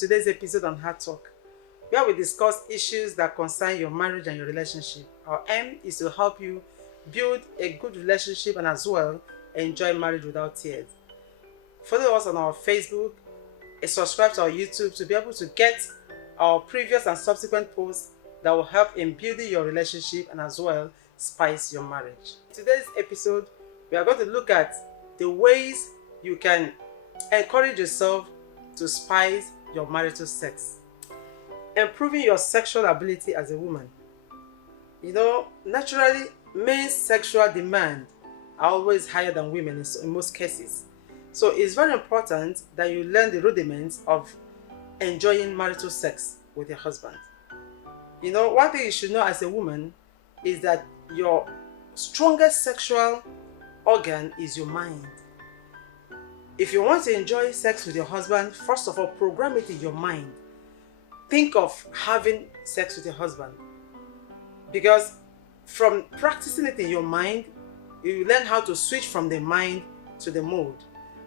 today's episode on Heart Talk, where we discuss issues that concern your marriage and your relationship. Our aim is to help you build a good relationship and as well enjoy marriage without tears. Follow us on our Facebook and subscribe to our YouTube to be able to get our previous and subsequent posts that will help in building your relationship and as well spice your marriage. In today's episode, we are going to look at the ways you can encourage yourself to spice your marital sex. Improving your sexual ability as a woman. Naturally, men's sexual demand are always higher than women in most cases. So it's very important that you learn the rudiments of enjoying marital sex with your husband. One thing you should know as a woman is that your strongest sexual organ is your mind. If you want to enjoy sex with your husband, first of all, program it in your mind. Think of having sex with your husband. Because from practicing it in your mind, you learn how to switch from the mind to the mode.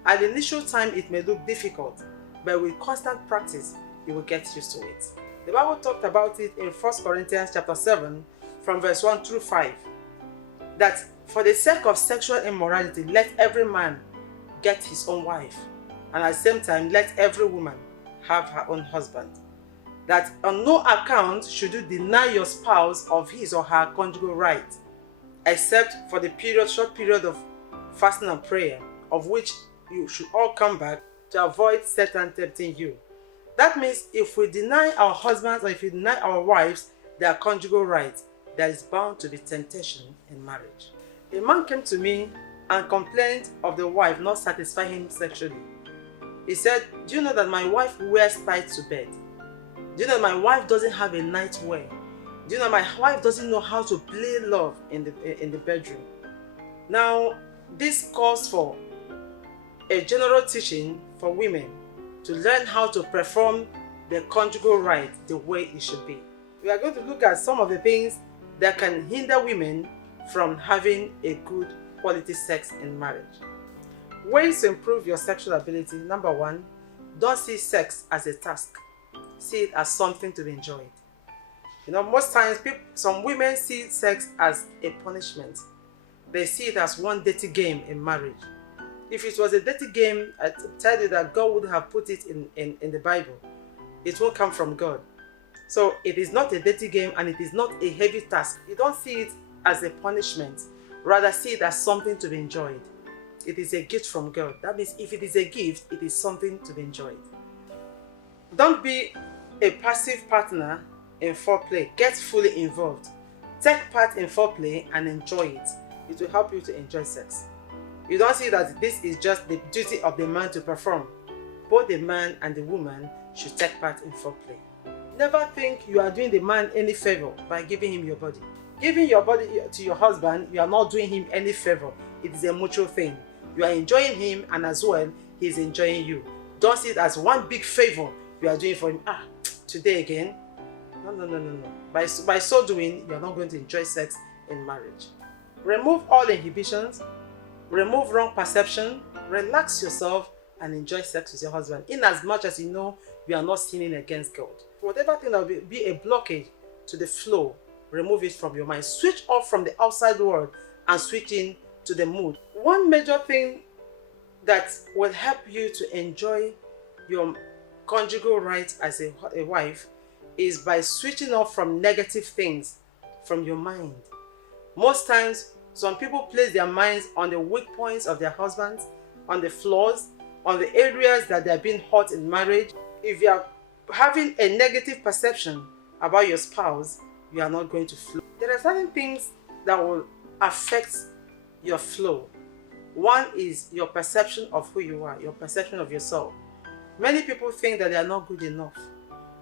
At the initial time, it may look difficult, but with constant practice, you will get used to it. The Bible talked about it in 1 Corinthians chapter 7, from verse 1 through 5, that for the sake of sexual immorality, let every man get his own wife, and at the same time, let every woman have her own husband. That on no account should you deny your spouse of his or her conjugal right, except for the short period of fasting and prayer, of which you should all come back to avoid Satan tempting you. That means if we deny our husbands or if we deny our wives their conjugal rights, there is bound to be temptation in marriage. A man came to me and complained of the wife not satisfying him sexually. He said, "Do you know that my wife wears tights to bed? Do you know my wife doesn't have a nightwear? Do you know my wife doesn't know how to play love in the bedroom?" Now, this calls for a general teaching for women to learn how to perform their conjugal right the way it should be. We are going to look at some of the things that can hinder women from having a good quality sex in marriage. Ways to improve your sexual ability. Number one, don't see sex as a task. See it as something to be enjoyed. Most times some women see sex as a punishment. They see it as one dirty game in marriage. If it was a dirty game, I tell you that God would have put it in the Bible. It won't come from God. So it is not a dirty game and it is not a heavy task. You don't see it as a punishment. Rather see it as something to be enjoyed. It is a gift from God. That means if it is a gift, it is something to be enjoyed. Don't be a passive partner in foreplay. Get fully involved. Take part in foreplay and enjoy it. It will help you to enjoy sex. You don't see that this is just the duty of the man to perform. Both the man and the woman should take part in foreplay. Never think you are doing the man any favor by giving him your body. Giving your body to your husband, you are not doing him any favor. It is a mutual thing. You are enjoying him and as well, he is enjoying you. Don't see it as one big favor you are doing for him. Today again. No. By so doing, you are not going to enjoy sex in marriage. Remove all inhibitions. Remove wrong perception. Relax yourself and enjoy sex with your husband. In as much as you know you are not sinning against God. Whatever thing that will be a blockage to the flow, remove it from your mind. Switch off from the outside world and switch in to the mood. One major thing that will help you to enjoy your conjugal rights as a wife is by switching off from negative things from your mind. Most times, some people place their minds on the weak points of their husbands, on the flaws, on the areas that they are being hurt in marriage. If you are having a negative perception about your spouse, you are not going to flow. There are certain things that will affect your flow. One is your perception of who you are, your perception of yourself. Many people think that they are not good enough.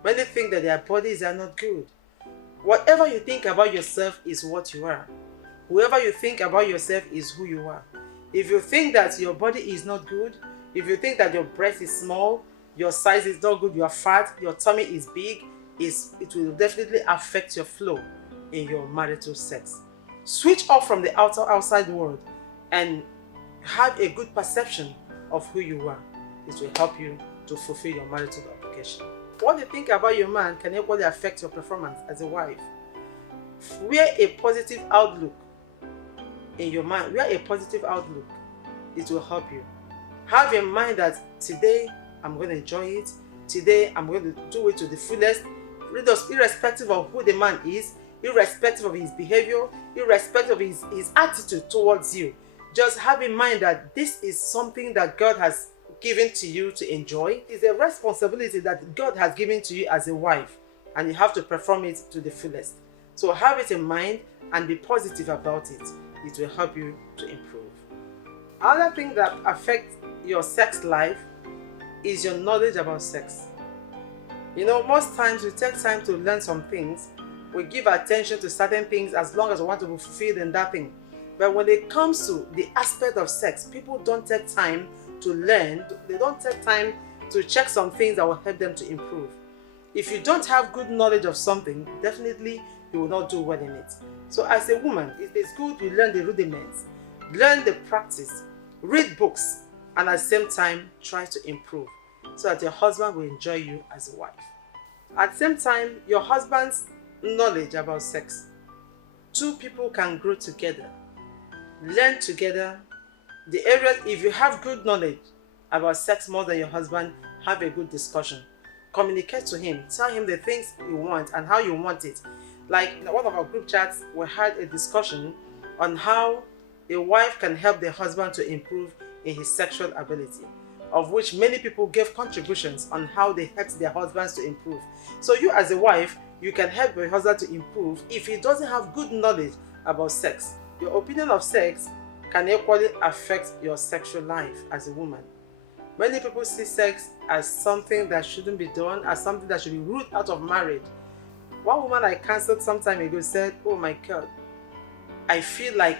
Many think that their bodies are not good. Whatever you think about yourself is what you are. Whoever you think about yourself is who you are. If you think that your body is not good, if you think that your breast is small, your size is not good, you are fat, your tummy is big, it will definitely affect your flow in your marital sex. Switch off from the outside world and have a good perception of who you are. It will help you to fulfill your marital obligation. What you think about your man can equally affect your performance as a wife. Wear a positive outlook in your mind. Wear a positive outlook. It will help you. Have in mind that today I'm going to enjoy it. Today I'm going to do it to the fullest, irrespective of who the man is, irrespective of his behavior, irrespective of his attitude towards you. Just have in mind that this is something that God has given to you to enjoy. It's a responsibility that God has given to you as a wife, and you have to perform it to the fullest. So have it in mind and be positive about it. It will help you to improve. Another thing that affects your sex life is your knowledge about sex. You know, most times we take time to learn some things. We give attention to certain things as long as we want to be fulfilled in that thing. But when it comes to the aspect of sex, people don't take time to learn. They don't take time to check some things that will help them to improve. If you don't have good knowledge of something, definitely you will not do well in it. So as a woman, it is good you learn the rudiments, learn the practice, read books, and at the same time try to improve so that your husband will enjoy you as a wife. At the same time, your husband's knowledge about sex. Two people can grow together, learn together. The areas, if you have good knowledge about sex more than your husband, have a good discussion. Communicate to him, tell him the things you want and how you want it. Like in one of our group chats, we had a discussion on how a wife can help the husband to improve in his sexual ability, of which many people gave contributions on how they helped their husbands to improve. So you as a wife, you can help your husband to improve if he doesn't have good knowledge about sex. Your opinion of sex can equally affect your sexual life as a woman. Many people see sex as something that shouldn't be done, as something that should be ruled out of marriage. One woman I counseled some time ago said, "Oh my God, I feel like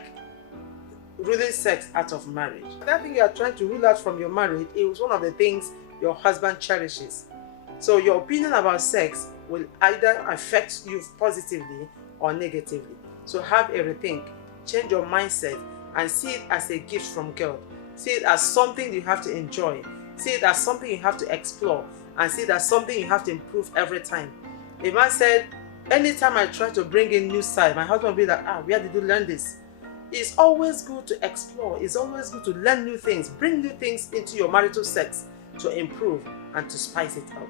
ruling sex out of marriage." That thing you are trying to rule out from your marriage, it was one of the things your husband cherishes. So your opinion about sex will either affect you positively or negatively. So have a rethink, change your mindset, and see it as a gift from God. See it as something you have to enjoy. See it as something you have to explore, and see it as something you have to improve every time. A man said, anytime I try to bring in new side, my husband will be like, where did you learn this? It's always good to explore. It's always good to learn new things. Bring new things into your marital sex to improve and to spice it up.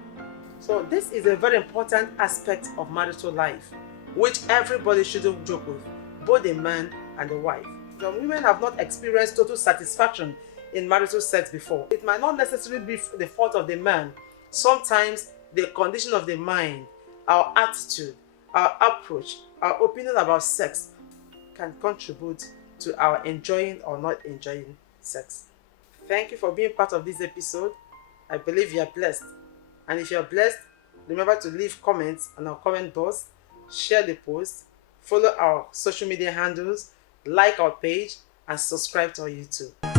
So this is a very important aspect of marital life, which everybody shouldn't joke with, both the man and the wife. Some women have not experienced total satisfaction in marital sex before. It might not necessarily be the fault of the man. Sometimes the condition of the mind, our attitude, our approach, our opinion about sex can contribute to our enjoying or not enjoying sex. Thank you for being part of this episode. I believe you are blessed. And if you are blessed, remember to leave comments on our comment box, share the post, follow our social media handles, like our page, and subscribe to our YouTube.